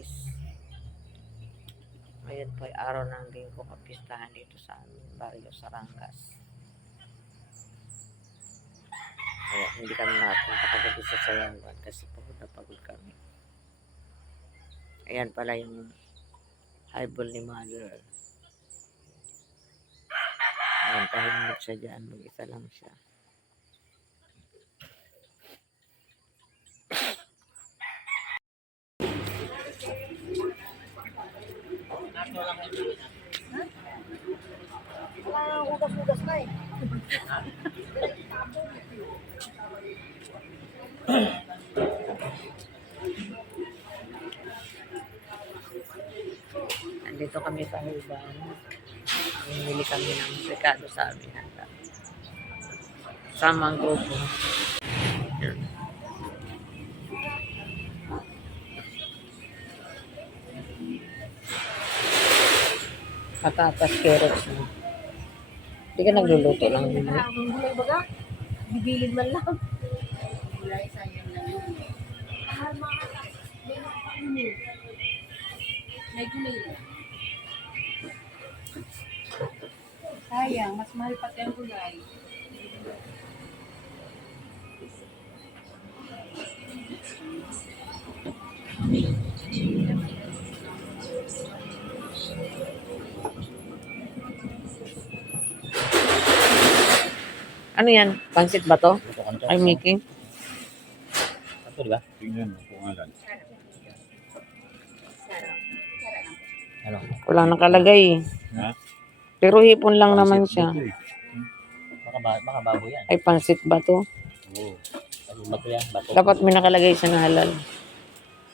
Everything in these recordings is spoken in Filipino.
Luis. Ngayon po ay araw ng linggo, kapistahan dito sa amin, Barrio Sarangas. Kaya hindi kami nakapunta kagabi sa Sayawan kasi pagod na pagod kami. Ayan pala yung highball ni Mother. Ayan, tahimik siya dyan, mag-isa lang siya. Ugas-ugas na eh. Nandito kami sa Huban. Bumili kami ng rekado sa amin. Sama ang grupo. Patatas, carrots na. Hindi ka nagluluto lang. Gulay baga? Bibilin man lang. Gulay, sayang lang yun. May gulay lang. Sayang, mas mahal pati ang gulay. Ano yan? Pansit ba to? Ay, making? Ito, di ba? Tingnan mo kung alan. Ano? Walang nakalagay. Ha? Pero hipon lang naman Pansit siya. dito eh. Baka baboy yan. Ay, pansit ba to? Oo. Ano bato yan? Bato. Dapat may nakalagay siya na halal.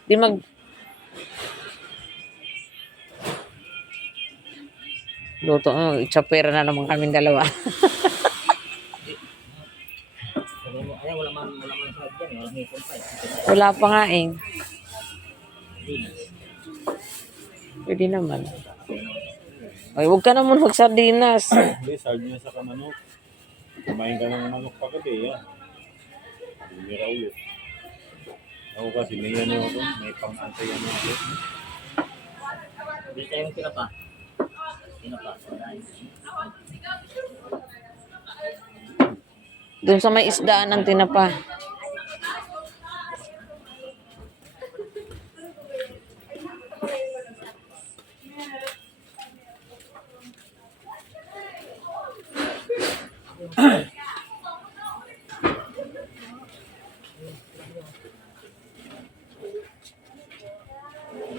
Di mag... Luto, itsapera na naman kami dalawa. Ay, wala man sarap dyan. Walang hipon pa. Wala pa nga eh. Hindi na. Pwede naman. Ay, huwag ka naman mag-sardinas. Hindi, sardinas sa manok. Kumain ka ng manok pa kasi, yan. Hindi raw yun. Ako kasi may ano ako, may pang-antay ano ako. Hindi tayong tinapa. Tinapa. Doon sa may isdaan ng tinapa.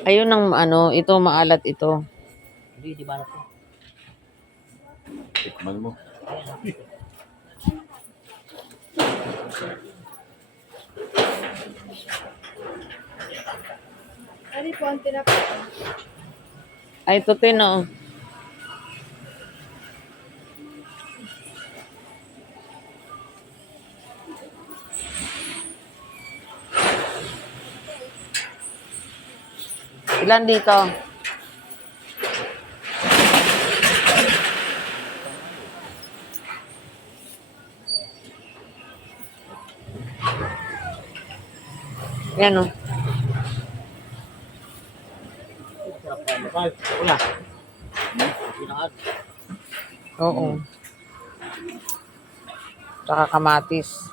Ayun ang ano, ito maalat ito. Hindi, di ba na ito? Tikman mo. Ano po ang tinapa? Ay, ito tino. Ilan dito? Yan o. Wala. Pinangag. Oo. Tsaka kamatis.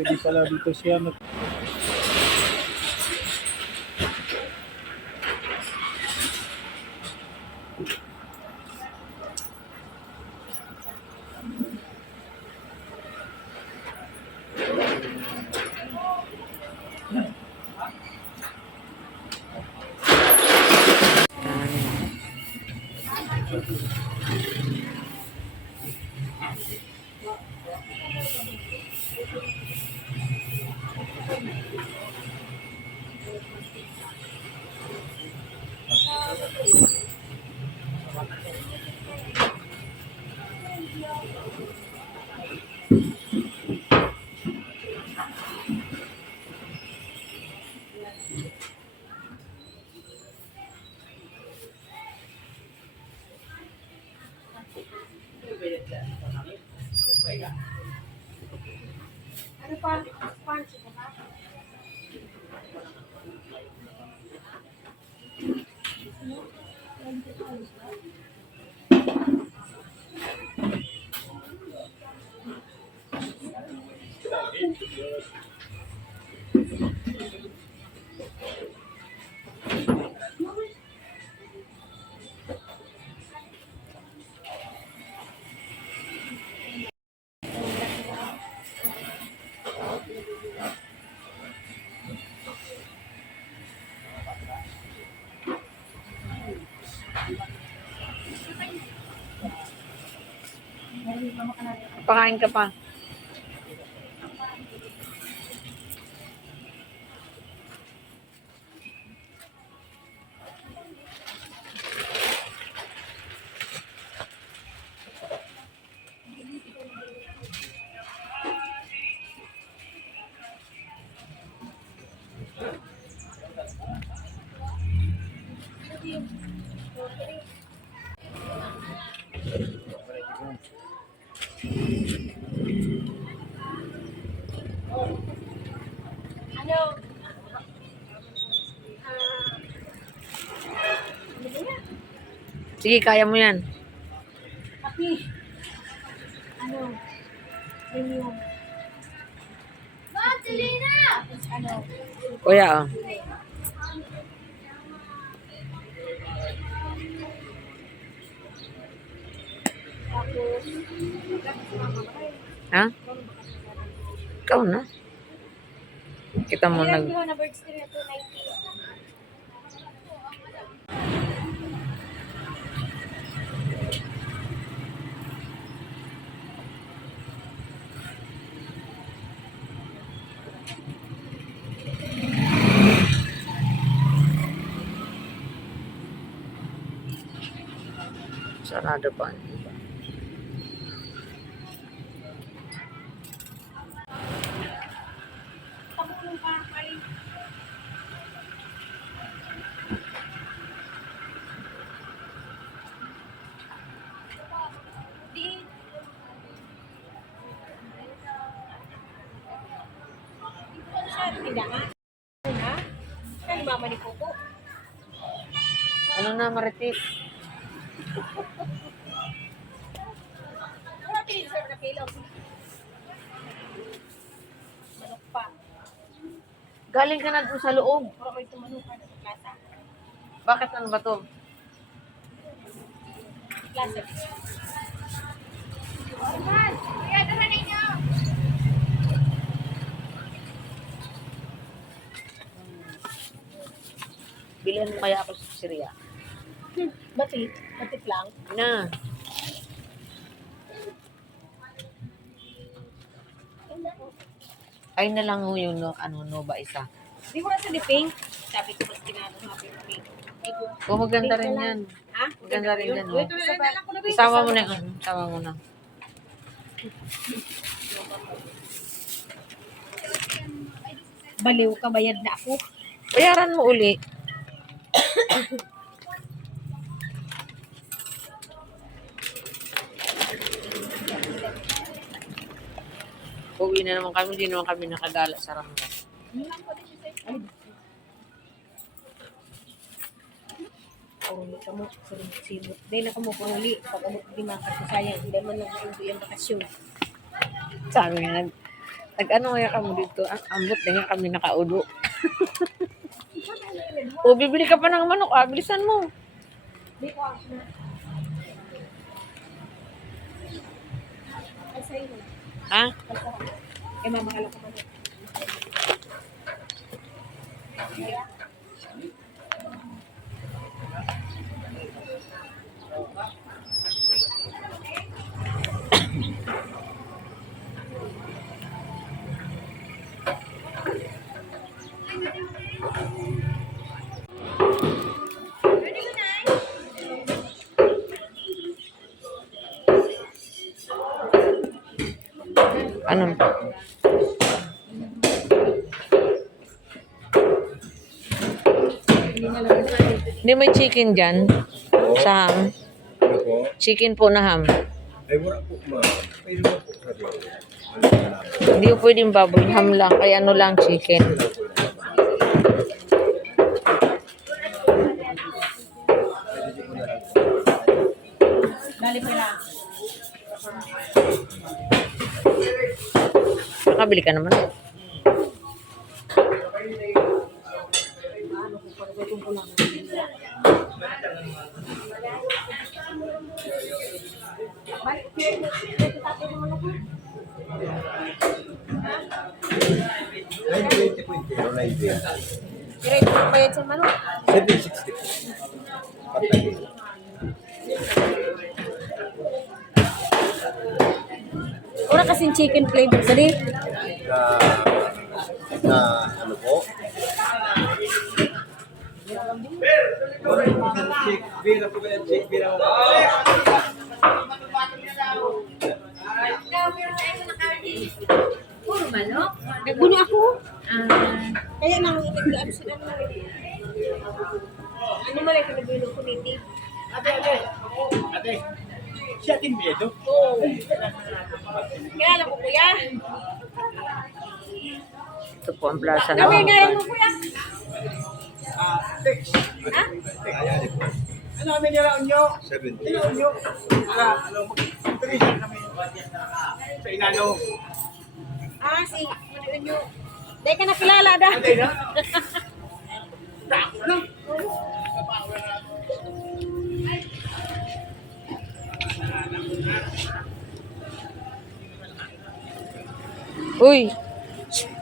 Pwede pala dito siya mag... Ano pa? Punch ka ba? Pakain ka pa. Ano? Sige, kaya mo yan. Kapi. Ano? Premium. Tapos ano? Kuya, oh. Tapos, Ha? Ikaw na. Kita mo ayan, nag... di ba na birds din ito, 90. Sarado pa. Tabulong pa, mali. Di. Dito na siya, tindahan. Ano na? Kaya mama ni Coco. Ano na, Maritik? Wala tiniserve na kilo. Manok pa. Galing ka na doon sa loob. Para may tumanukan sa plaza. Bakit ano ba to? Plaza. Orman! Kuya, dala ninyo! Bilhin mo kaya ako sa Syria. Batik? Batik lang? Na. Ay na lang ho yung ano, Nova isa. Di mo na sa pink? Sabi ko mas kinano nga pink. O, maganda rin yan. Ha? Maganda rin yan. Wait, Oh. lang ko na ba yun? Isama mo na yung ano. Isama mo na. Baliw ka, bayad na ako. Bayaran mo uli. Uwi na naman kami. Hindi naman kami nakagala sa Rangga. Ay, Puruli ka mo, simot. Dahil na ka mo puruli. Pag amot di makakasayang, hindi man lang marundo yung bakasyon. Sabi nga, nag-ano kaya kami dito? Ang ambot na nga kami nakaulo. O, bibili ka pa ng manok. Ah, bilisan mo. Di ko ako na. Ay, sa'yo. Ha? Eh, mamahal ako man. Ano? Hindi may chicken dyan. Sa ham. Ano po? Chicken po na ham. Ay, wala po, ma. Pwede mo po sabi. Hindi ko pwedeng baboy. Ham lang. Kaya ano lang, chicken. Dali pa lang. Nakabili ka naman. Kira ito ang bayad sa manok. 760. Patay. Wala kasing chicken flavor. Dali. Na ano po? Check, bira po ba yan? Check, bira po. Puro manok? Nagbuno ako. Kaya nang nag-ano sila na. Ano mo rin kung nagbuno ko niti? Ate, siya din miedo? Oo. Kaya alam ko kuya. Ito po ang plaza Kami ng ngayon mo kuya. Ate. Ha? Ano kami nila unyo? 70. Ano unyo? Ano, mag-turisyon kami. Sa inano. Si Manunyo. Dahil ka nakilala da. Ate, no? No? Uy!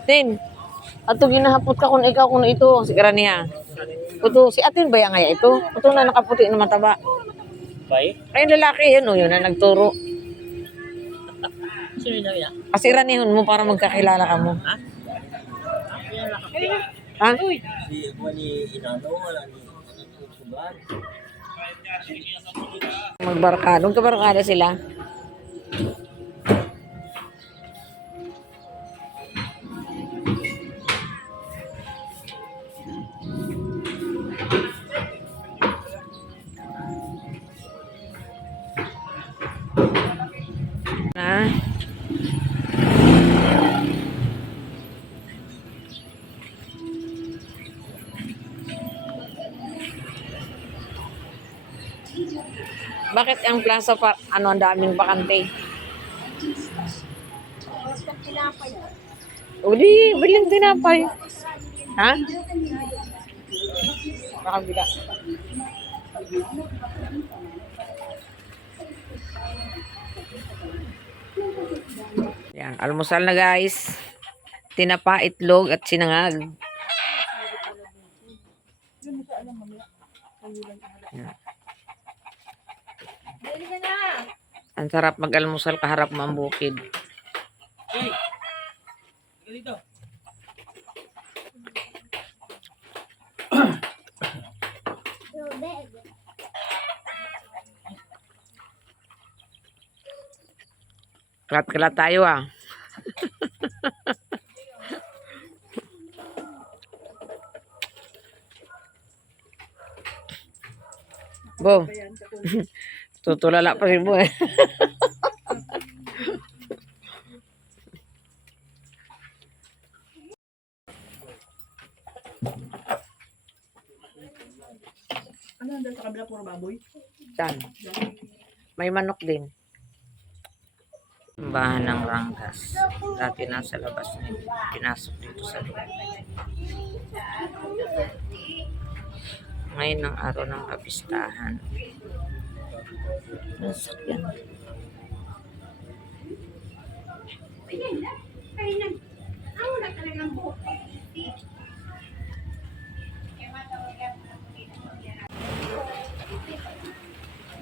Tin! Ato ginahapot ka kung ikaw kung ito. Si Karaniya. Ito, si Atin ba yan kaya ito? Ito na nakaputi na mataba. Bay? Ay, lalaki yun. O, yun na nagturo. Sino yung nangina? Kasi ranihon mo para magkakilala ka mo. Ha? Ha? Si Wani Inano, wala ni Suban. Magbarkada. Magkabarkada sila. Na. Bakit ang plaza pa ano ang daming bakante? Uli, bilang tinapay. Ha? Nakabila. Yan, almusal na guys. Tinapa, itlog at sinangag. Yan. Ang sarap mag-almusal kaharap mo ang bukid. Dito. Kalat-kalat tayo ah. Bo. Tutulala pa rin mo eh. Ano nandun sa kabila puro baboy? Saan? May manok din. Bahan ng Ranggas. Dati nasa labas nito. Pinasok dito sa loob. Ngayon ang araw ng kapistahan. Nasakyan.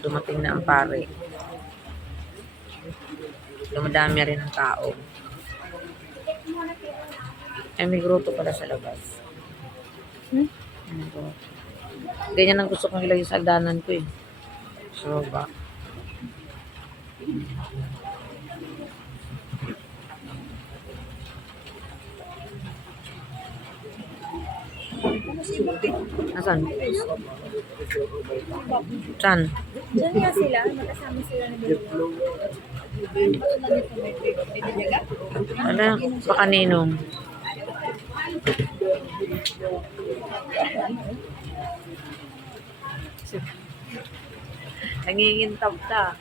Dumating na ang pare. Dumadami rin ang tao. Ay, may gruto pala sa labas. Ano to? Ganyan ang gusto kong ilagay sa agdanan ko eh. So, ba? Nasaan? Saan? Diyan nga sila, magkasama sila na Wala, baka ninong. Nangingintab ka.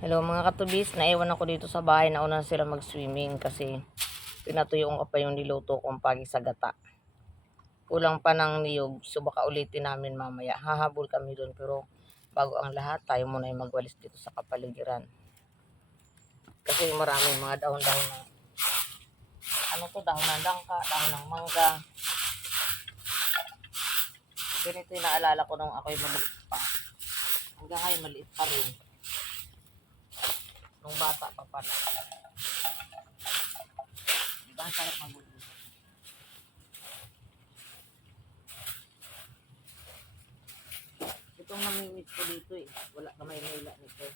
Hello mga katubis, naiwan ako dito sa bahay. Nauna sila mag-swimming kasi pinatuyo ko pa yung niluto kong pagi sa gata. Kulang pa ng niyog, so baka ulitin namin mamaya. Hahabol kami doon pero bago ang lahat, tayo muna ay magwalis dito sa kapaligiran. Kasi maraming mga dahon-dahon na ano to, dahon ng langka, dahon ng mangga. Ganito yung naalala ko nung ako'y maliit pa. Hanggang ngayon maliit pa rin. Nung bata pa pala. Diba ang sarap magulo? Itong namimit ko dito eh. Wala ka may nila nito.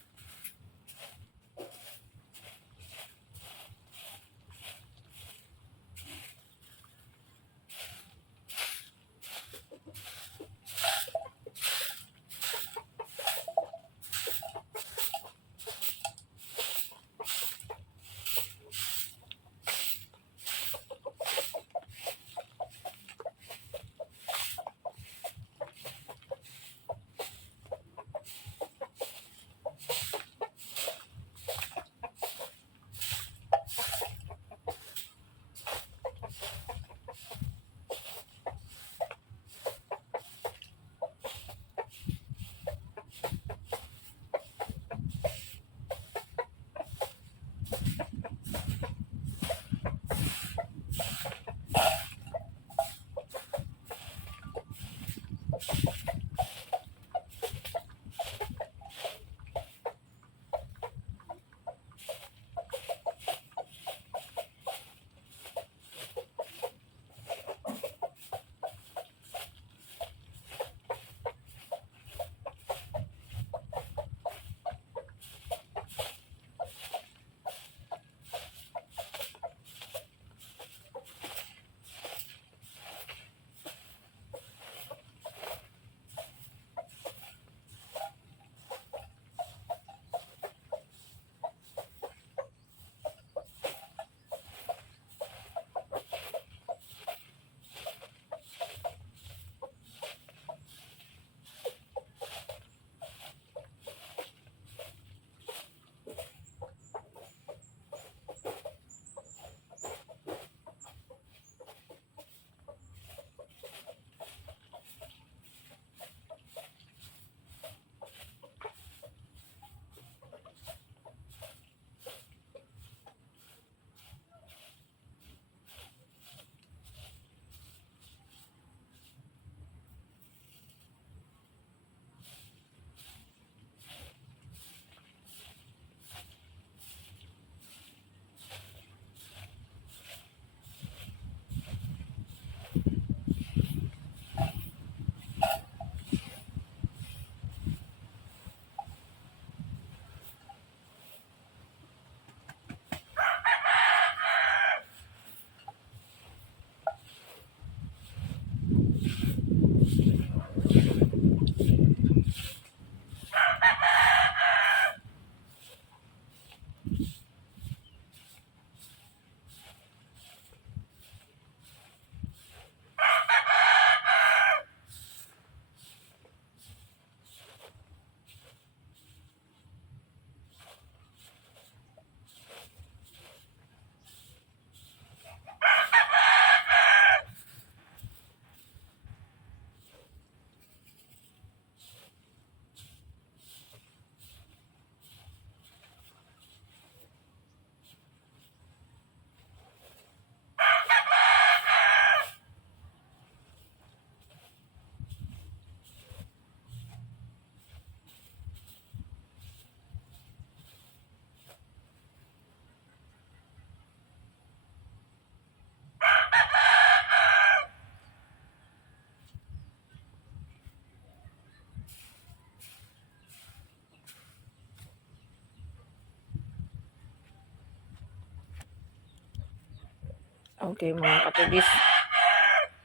Okay mga katubis.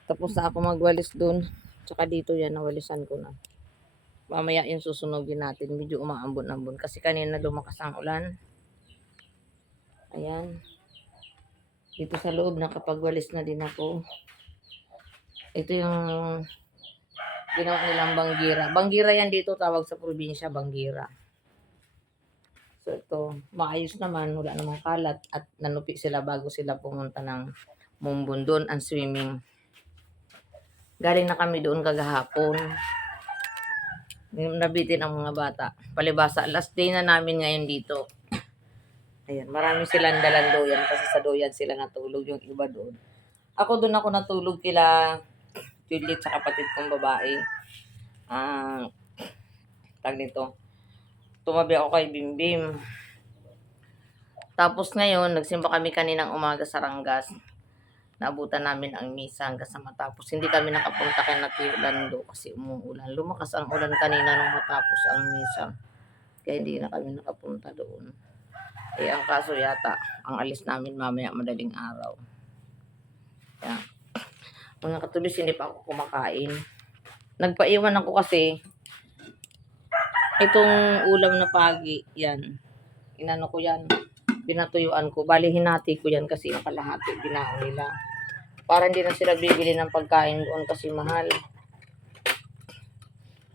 Tapos na ako magwalis dun. Tsaka dito yan, nawalisan ko na. Mamaya yung susunogin natin. Medyo umaambon-ambon. Kasi kanina lumakas ang ulan. Ayan. Dito sa loob, nakapagwalis na din ako. Ito yung ginawa nilang banggira. Banggira yan dito, tawag sa probinsya, banggira. So ito, maayos naman, wala namang kalat at nanupi sila bago sila pumunta ng Mumbun. Doon ang swimming. Galing na kami doon kagahapon. Nabitin ang mga bata. Palibasa, last day na namin ngayon dito. Ayan, marami silang dalang doyan kasi sa doyan sila natulog yung iba doon. Ako doon ako natulog kila Juliet sa kapatid kong babae. Tag nito. Tumabi ako kay Bimbim. Tapos ngayon, nagsimba kami kaninang umaga sa Ranggas. Naabutan namin ang misa hanggang sa matapos. Hindi kami nakapunta kay Natio Lando kasi umuulan. Lumakas ang ulan kanina nung matapos ang misa. Kaya hindi na kami nakapunta doon. Eh, ang kaso yata, ang alis namin mamaya madaling araw. Kaya, mga katubis, hindi pa ako kumakain. Nagpaiwan ako kasi itong ulam na pagi, yan. Inano ko yan. Pinatuyuan ko. Bali, hinati ko yan kasi yung kalahati ginaon nila. Para hindi na sila bibili ng pagkain doon kasi mahal.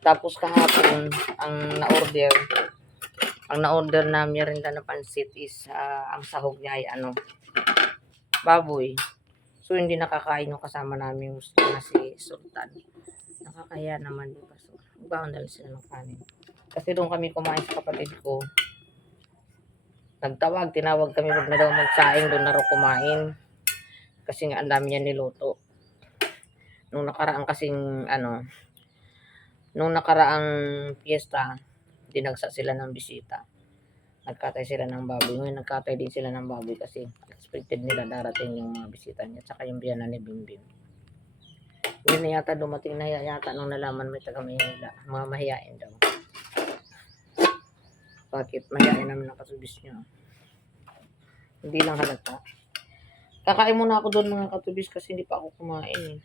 Tapos kahapon, ang na-order na merinda na pansit is ang sahog niya ay baboy. So, hindi nakakain yung kasama namin na si Sultan. Nakakaya naman, di ba? So, baon dahil sila ng kanin. Kasi doon kami kumain sa kapatid ko. Tinawag kami wag na daw magsaing doon na raw kumain. Kasi nga ang dami niya niluto. Nung nakaraang piyesta, dinagsa sila ng bisita. Nagkatay sila ng baboy. Ngayon nagkatay din sila ng baboy kasi expected nila darating yung mga bisita niya. Tsaka yung biyanan ni Bimbim. Hindi na yata dumating na yata nung nalaman may taga Maynila. Mga mahiyain daw. Bakit? Mahiyain namin ang katubis niya. Hindi lang halata. Kakain muna ako doon mga katubis kasi hindi pa ako kumain.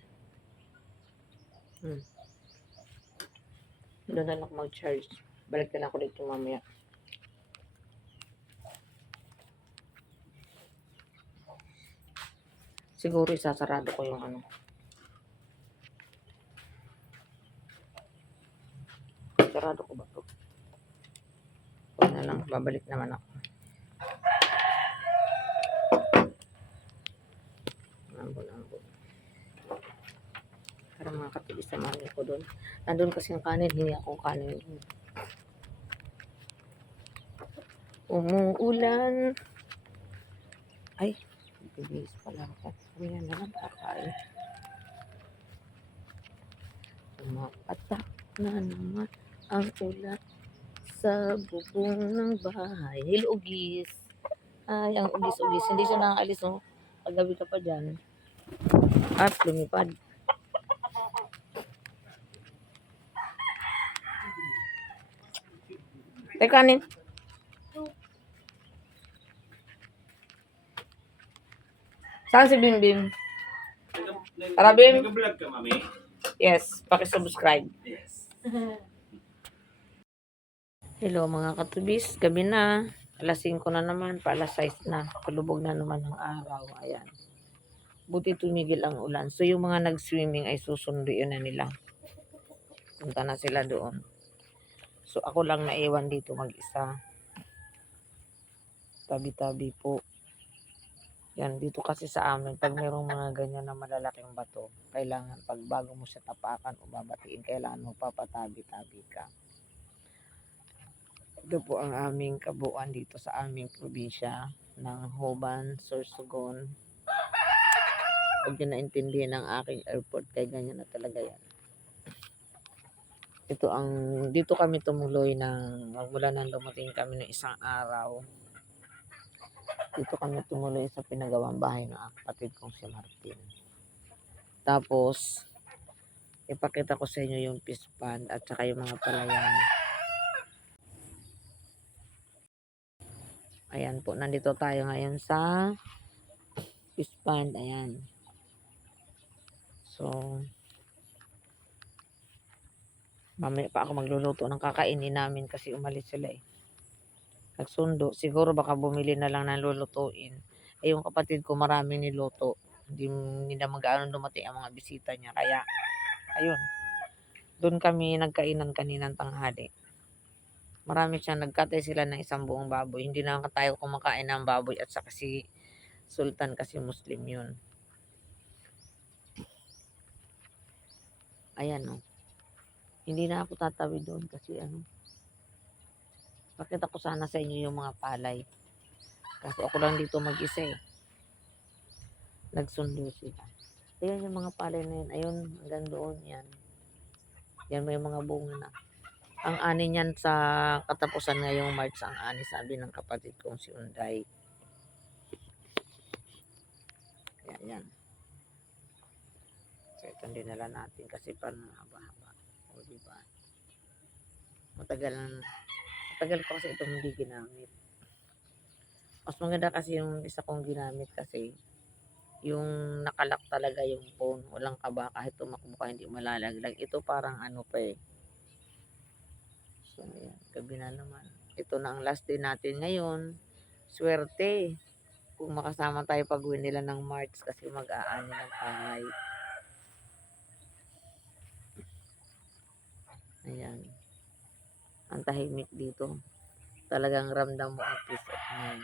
Doon na lang mag-charge. Balik na ako dito mamaya. Siguro isasarado ko yung sarado ko ba ito? Huwag na lang. Babalik naman ako. Ambon. Para mga katubis naman ko doon. Nandun kasi yung kanin. Hindi ako kanin. Umuulan. Ay, bilis pala ako. Ayan na lang kakain. Tumapatak na naman ang ulan sa bubong ng bahay. Hello, ugis. Ay, ang ugis. Hindi siya nakaalis, no? Paggabi ka pa dyan. At lumipad. Tay kanin. Saan si Bimbim? Tara, Bim. Nag-vlog ka, mami? Yes, pakisubscribe. Yes. Hello mga katubis, gabi na. Alas 5 na naman, pa alas 6 na. Palubog na naman ang araw. Ayan. Buti tumigil ang ulan. So yung mga nag-swimming ay susunduin na nila. Punta na sila doon. So ako lang naiwan dito mag-isa. Tabi-tabi po. Yan, dito kasi sa amin, pag mayroong mga ganyan na malalaking bato, kailangan pag bago mo siya tapakan o babatiin, kailangan mo papatabi-tabi ka. Ito po ang aming kabuuan dito sa aming probinsya ng Hoban, Sorsogon. Huwag nyo naintindihan ang aking airport, kaya ganyan na talaga yan. Dito kami tumuloy magmula nang dumating kami ng isang araw. Dito kami tumuloy sa pinagawang bahay ng kapatid kong si Martin. Tapos, ipakita ko sa inyo yung fish pond at saka yung mga palayan. Ayan po, nandito tayo ngayon sa fish pond. Ayan. So, mamaya pa ako magluluto ng kakainin namin kasi umalis sila eh. Nagsundo. Siguro baka bumili na lang ng lulutuin. Eh yung kapatid ko maraming niluto. Hindi na mag-ano dumating ang mga bisita niya. Kaya, ayun. Doon kami nagkainan kaninang tanghali. Marami siyang nagkatay sila ng isang buong baboy. Hindi na tayo kumakain ng baboy at saka si Sultan kasi Muslim yun. Ayan o. Hindi na ako tatawid doon kasi ano. Pakita ko sana sa inyo yung mga palay. Kasi ako lang dito mag-isa eh. Nagsundo sila. Ayan yung mga palay na yun. Ayun, hanggang doon yan. Yan may mga bunga na. Ang ani niyan sa katapusan ngayong March, ang ani sabi ng kapatid kong si Unday. Yan. So ito dinala natin kasi parang haba-haba. O diba? Matagal ko kasi ito hindi ginamit. Mas maganda kasi yung isa kong ginamit kasi yung nakalak talaga yung phone. Walang kaba kahit tumakbo ka hindi malalaglag. Ito parang ano pa eh. So ayan, gabi na naman. Ito na ang last day natin ngayon. Swerte. Kung makasama tayo pag-uwi nila ng March kasi mag-aani ng palay. Ayan. Ang tahimik dito. Talagang ramdam mo ang peace of mind.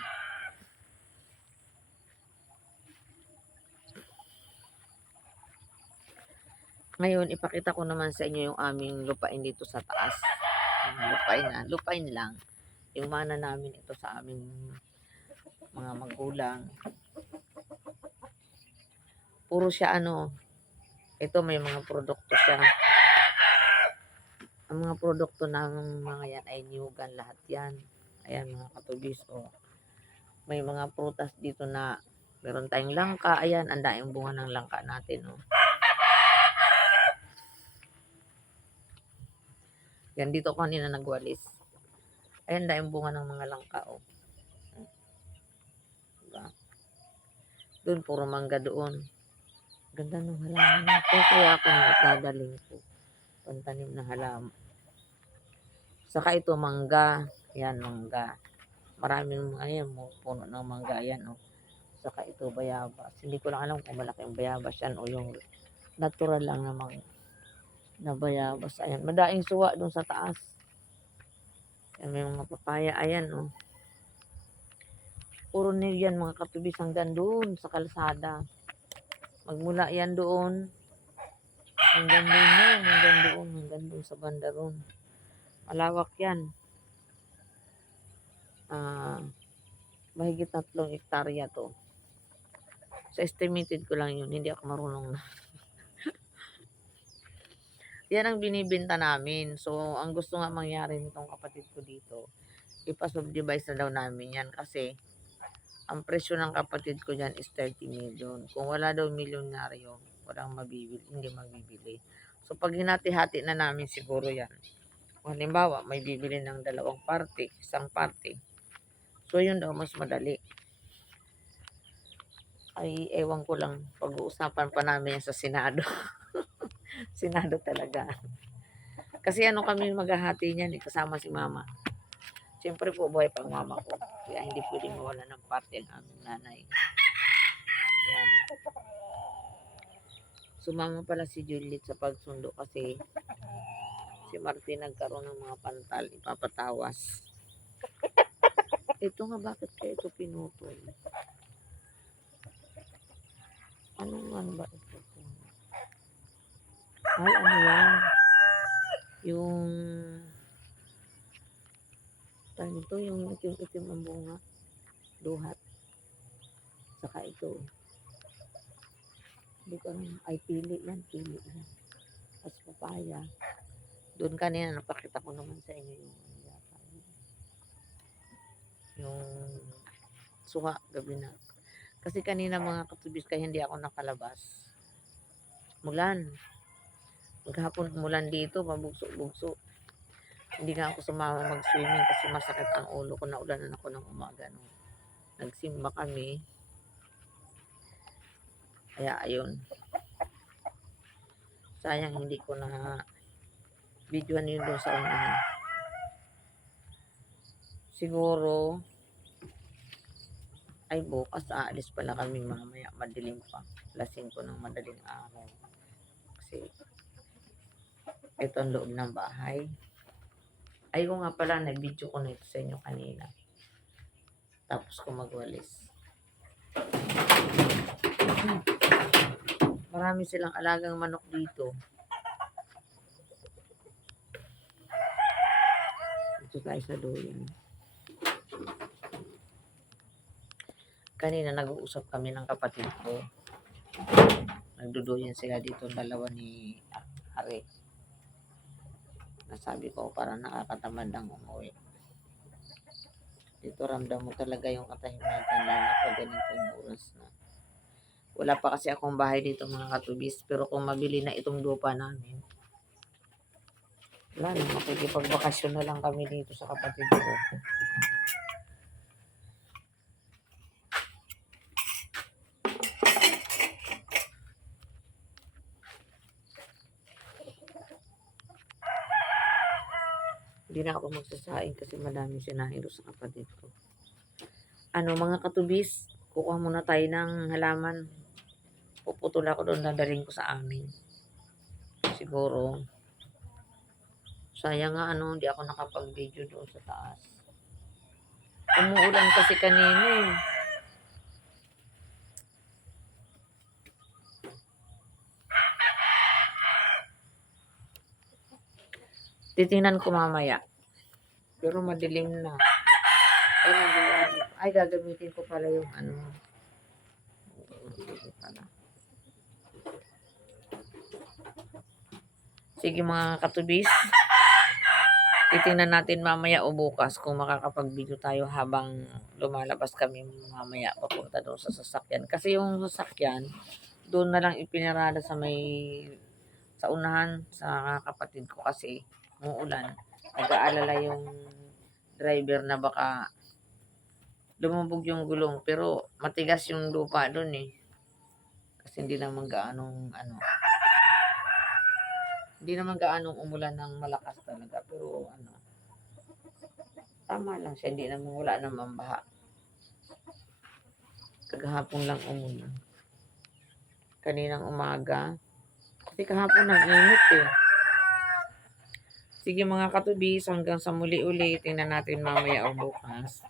Ngayon, ipakita ko naman sa inyo yung aming lupain dito sa taas. Lupain lang. Yung mana namin ito sa aming mga magulang. Puro siya ano, ito may mga produkto siya. Ang mga produkto ng mga yan ay niyugan lahat yan. Ayan mga katubis o. May mga prutas dito na meron tayong langka. Ayan, ang daing bunga ng langka natin o. Yan dito kanina nagwalis. Ayan daing bunga ng mga langka o. Diba? Doon puro mangga doon. Ganda ng halaman natin. Kaya ako nagdadaling ko. Pantanim na halaman. Saka ito mangga. Yan mangga. Maraming ayan mo puno ng mangga yan oh. Saka ito bayabas. Hindi ko lang alam kung malaki ang bayabas yan o yung natural lang namang na bayabas. Ayan, madaing suwa doon sa taas. Ayan, may mga papaya. Ayan oh. Puro nil yan mga katubis hanggang doon sa kalsada. Magmula yan doon. Hanggang doon sa banda roon. Malawak yan. Mahigit 3 hektarya to. So estimated ko lang yun. Hindi ako marunong na. Yan ang binibenta namin. So ang gusto nga mangyari nitong kapatid ko dito, ipasubdivide na daw namin yan kasi ang presyo ng kapatid ko dyan is 30 million. Kung wala daw milyonaryo, walang mabibili, hindi mabibili. So pag hinati-hati na namin siguro yan. Kung halimbawa, may bibili ng 2 parte, isang parte. So yun daw mas madali. Ay ewan ko lang, pag-uusapan pa namin yan sa Senado. Senado talaga. Kasi ano kami maghahati niyan, kasama si mama. Siyempre po buhay pang mama ko. Kaya hindi pwedeng mawala ng parte ang aming nanay. Yan. Sumama pala si Juliet sa pagsundo kasi si Martin nagkaroon ng mga pantal, ipapatawas. Ito nga bakit kaya ito pinutol? Ano ba ito? Ay ano yan? Yung ito yung itim ang bunga. Duhat. Saka ito. Hindi ko alam. Ay pili yan. As papaya. Doon kanina napakita ko naman sa inyo yung suha gabi na. Kasi kanina mga katubis kaya hindi ako nakalabas. Mulan. Maghapon umulan dito. Mabugso-bugso. Hindi nga ako sumama mag-swimming kasi masakit ang ulo ko. Naulanan ako ng umaga. No? Nagsimba kami. Kaya ayun. Sayang hindi ko na videoan yun doon sa unahan. Siguro ay bukas aalis pala kami mamaya, madilim pa. Lasing ko ng madaling araw. Kasi ito ang loob ng bahay. Ay ko nga pala, nag-video ko na ito sa inyo kanina. Tapos ko magwalis. Marami silang alagang manok dito. Dito tayo sa duyan. Kanina nag-uusap kami ng kapatid ko. Nagduduyan sila dito, dalawa ni Hari. Nasabi ko, parang nakakatamad ang umuwi. Dito ramdam mo talaga yung katahimikan lalo na pag ganitong oras na. Wala pa kasi akong bahay dito mga katubis, pero kung mabili na itong lupa namin, wala na, makikipagbakasyon na lang kami dito sa kapatid ko. Hindi na ako magsasaing kasi madami sinahiro sa kapatid ko. Ano mga katubis, kukuha muna tayo ng halaman. Puputol ako doon, dadaling ko sa amin. Siguro, sayang nga hindi ako nakapag-video doon sa taas. Umuulan kasi kanina eh. Titingnan ko mamaya. Pero madilim na. Ay, gagamitin ko pala yung Sige mga katubis. Titingnan natin mamaya o bukas kung makakapag-video tayo habang lumalabas kami mamaya papunta doon sa sasakyan. Kasi yung sasakyan, doon na lang ipinarada sa unahan sa kapatid ko kasi umuulan. Nag-aalala yung driver na baka lumubog yung gulong, pero matigas yung lupa doon eh. Kasi hindi naman gaanong umulan ng malakas talaga, pero tama lang siya, hindi naman wala naman baha. Kagahapon lang umulan. Kaninang umaga. Kasi kahapon nag-init eh. Sige mga katubis, hanggang sa muli-uli. Tingnan natin mamaya o bukas.